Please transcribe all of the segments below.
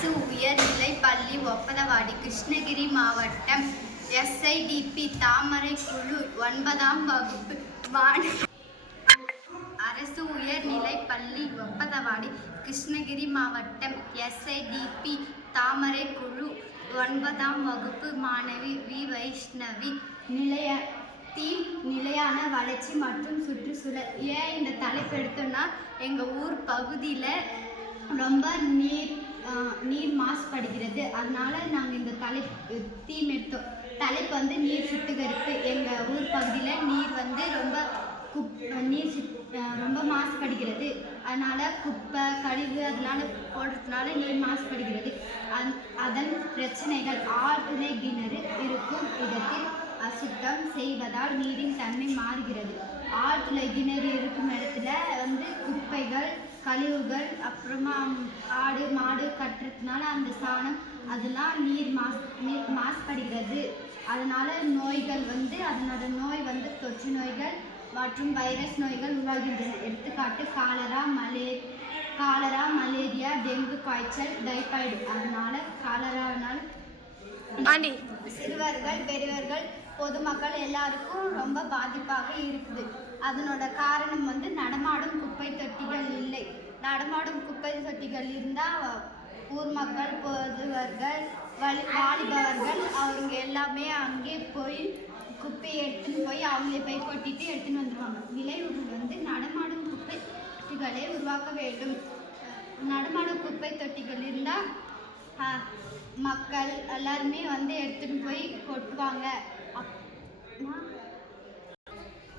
அரசு உயர்நிலைப் பள்ளி ஒப்பதவாடி கிருஷ்ணகிரி மாவட்டம் எஸ்ஐடிபி தாமரை குழு 9ஆம் வகுப்பு அரசு உயர்நிலைப் பள்ளி ஒப்பதவாடி கிருஷ்ணகிரி மாவட்டம் எஸ்ஐடிபி தாமரை குழு 9ஆம் வகுப்பு மாணவி வி வைஷ்ணவி நிலையான வளர்ச்சி மற்றும் சுற்றுச்சூழல். ஏன் இந்த தலைப்பு எடுத்தோம்னா, எங்கள் ஊர் பகுதியில் ரொம்ப நீர் மாசுபடுகிறது. அதனால நாங்கள் இந்த தீம் எடுத்தோம். தலைப்பு வந்து நீர் சுத்திகரிப்பு. எங்கள் ஊர் பகுதியில் நீர் ரொம்ப மாசுபடுகிறது. அதனால குப்பை கழிவு அதனால போடுறதுனால நீர் மாசுபடுகிறது. அதன் பிரச்சனைகள்: ஆழ்துளை கிணறு இருக்கும் இடத்தில் அசுத்தம் செய்வதால் நீரின் தன்மை மாறுகிறது. ஆழ்துளை கிணறு இருக்கும் இடத்துல குப்பைகள் கழிவுகள் அப்புறமா ஆடு மாடு கட்டுறதுனால அந்த சாணம் அதெல்லாம் நீர் மாசுபடுகிறது. அதனால நோய்கள் அதனோட நோய் தொற்று நோய்கள் மற்றும் வைரஸ் நோய்கள் உருவாகின்றன. எடுத்துக்காட்டு காலரா, மலேரியா, டெங்கு காய்ச்சல், டைபாய்டு. அதனால காலரானால் சிறுவர்கள் பெரியவர்கள் பொதுமக்கள் எல்லாருக்கும் ரொம்ப பாதிப்பாக இருக்குது. அதனோட காரணம் நடமாடும் குப்பை தொட்டிகள் இல்லை. நடமாடும் குப்பை தொட்டிகள் இருந்தால் ஊர் மக்கள் பொதுவர்கள் வாலிபவர்கள் அவங்க எல்லாமே அங்கே போய் குப்பையை எடுத்துன்னு போய் அவங்களே போய் கொட்டிட்டு எடுத்துன்னு வந்துடுவாங்க. விளைவுகள் நடமாடும் குப்பை தொட்டிகளை உருவாக்க வேண்டும். நடமாடும் குப்பை தொட்டிகள் இருந்தால் மக்கள் எல்லாருமே எடுத்துன்னு போய் கொட்டுவாங்க.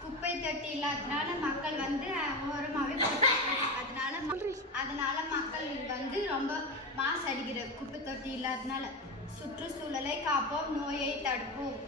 குப்பை தொட்டி இல்லாததுனால மக்கள் ஓரமாகவே அதனால மக்கள் ரொம்ப மாசடைகிற குப்பை தொட்டி இல்லாததுனால. சுற்றுச்சூழலை காப்போம், நோயை தடுப்போம்.